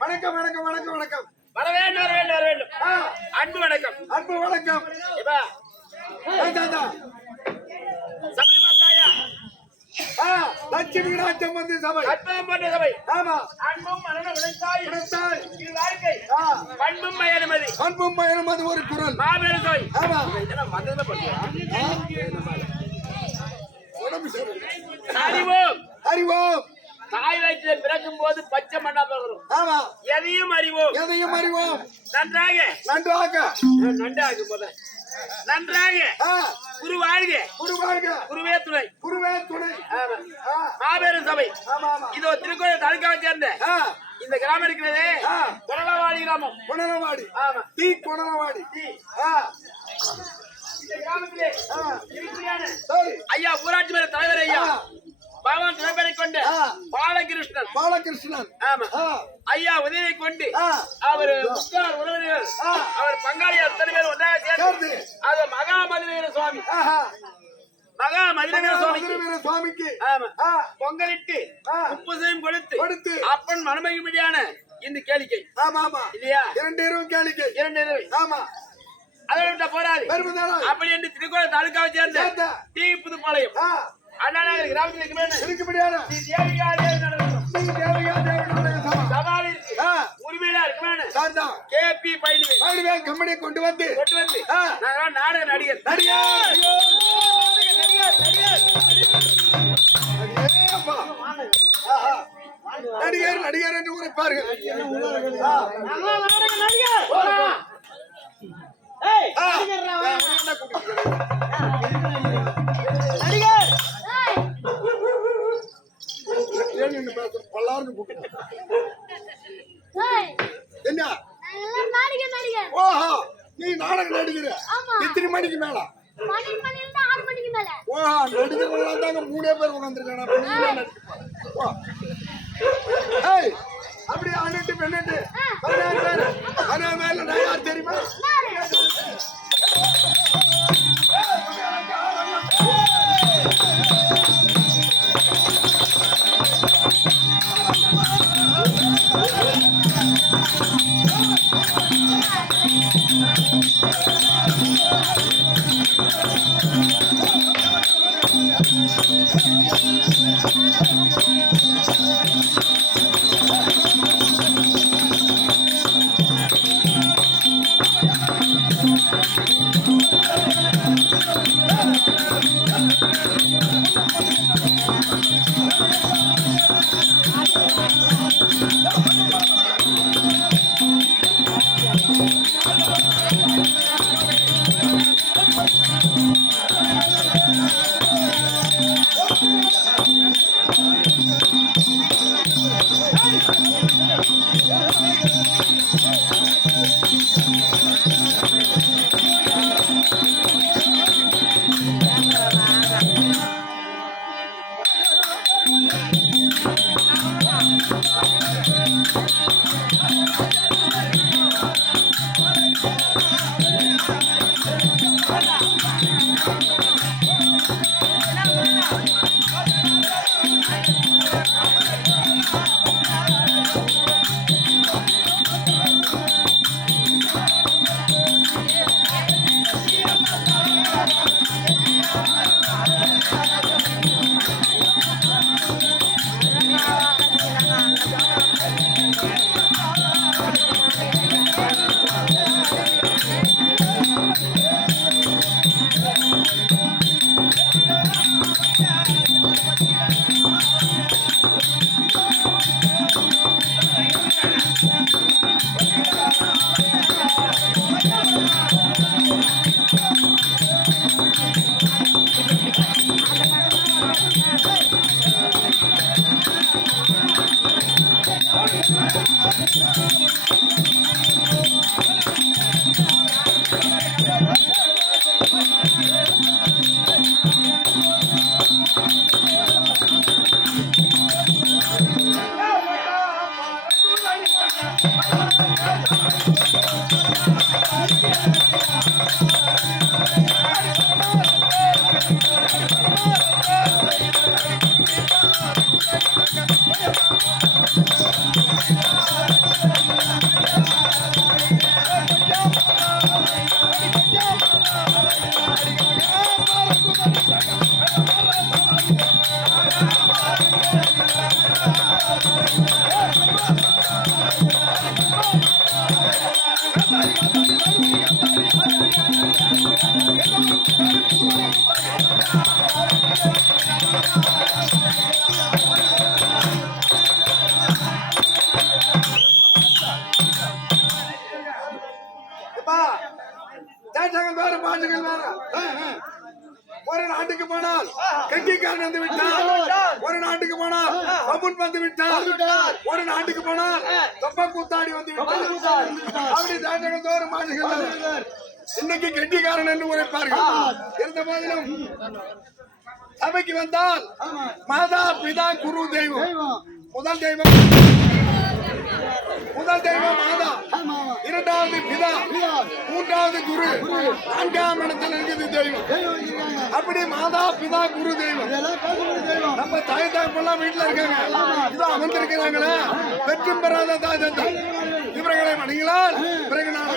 வணக்கம் வணக்கம் வணக்கம் வணக்கம். வர வேண்டும் வர வேண்டும் வர வேண்டும். அன்பு வணக்கம் அன்பு வணக்கம். சபை பார்த்தாயா? லட்சுமி ராஜ்யம் வந்து சபை அற்புதம் போன்ற சபை. ஆமா. அன்பும் மரணம் விளைத்தாய் விளைத்தாய் இது வாழ்க்கை. பண்பும் மயனுமதி அன்பும் மயனுமதி ஒரு குரல் மாபெரும் சபை. ஆமா. மன்னத பண்ணுவா உடம்பு சரி. அறிவோம் அறிவோம். தாய் வயிற்றில பிறக்கும் போது பச்சை மண்ணா பிறக்கிறோம். ஆமா. எதையும் அறிவோம் எதையும் அறிவோம். நன்றாக நன்றாக நன்றாக போத நன்றாக குரு வாழ்க குரு வாழ்க குருவே துணை குருவே துணை. மாபெரும் சபை. ஆமா ஆமா. இதோ திருக்கோயில் தாலுகாவை சேர்ந்த இந்த கிராமம் இருக்கிறதே குணலவாடி கிராமம். குணலவாடி. ஆமா. டி குணலவாடி. இந்த கிராமத்திலே ஐயா ஊராட்சி மன்ற தலைவர் ஐயா பகவான் துணைப்பனை கொண்டு பாலகிருஷ்ணன் பாலகிருஷ்ணன். ஆமா. ஐயா உதவியை கொண்டு அவர் முக்கார் உறவினர் அவர் பங்காளியார் அத்தனை பேர் ஒன்றாக சேர்ந்து அது மகா மதுரவீர சுவாமி மகா மதுரவீர சுவாமிக்கு பொங்கலிட்டு உப்புசையும் கொடுத்து அப்பன் மனமகிழ்ச்சியான இந்த கேளிக்கை. ஆமா ஆமா. இல்லையா? 2 இரவு கேளிக்கை. 2 இரவு. ஆமா. அதோட போராது அப்படி என்று திருக்கோயில் தாலுகாவை சேர்ந்த டி புதுப்பாளையம் அண்ணா நகர் கிராமத்தில் இருக்கும்படியான உரிமையா இருக்கு கேபி பயிலுவே கம்பெனியை கொண்டு வந்து நாடக நடிகர் நடிகர் நடிகர் என்று உரைப்பார்கள். என்ன ஓஹோ நீ நாடகம் நடிக்கிற எத்தனை மணிக்கு மேல? ஓஹோ நடிக்கிறவங்க தாங்க 3 பேர் உட்காந்துருக்காங்க. அப்படி 18 12 16 பேர் 16 பேர்ல நான் யார் தெரியுமா? ஒரு நாட்டுக்கு போனால் கெட்டிக்காரன் வந்து விட்டால், ஒரு நாட்டுக்கு போனால் பம்புன் வந்து விட்டால், ஒரு நாட்டுக்கு போனால் தொப்ப கூத்தாடி வந்து விட்டால், அப்படி தாண்டகத்தோறு மாற்றுகிறார். இன்னைக்கு கெட்டிக்காரன் என்று உரைப்பார்கள். இருந்த போதிலும் சபைக்கு வந்தால் மாதா பிதா குரு தெய்வம். முதல் தெய்வம் மாதா, இரண்டாவது பிதா, மூன்றாவது குரு, நான்காம் இடத்தில் இருக்குது தெய்வம். அப்படி மாதா பிதா குரு தெய்வம். நம்ம தாய் தாய்ப்பெல்லாம் வீட்டுல இருக்காங்க, இதோ அமர்ந்திருக்கிறாங்களே பெற்றும் பெறாத தாய் தந்தை, இவர்களை மணிகளால் பிறகு நான்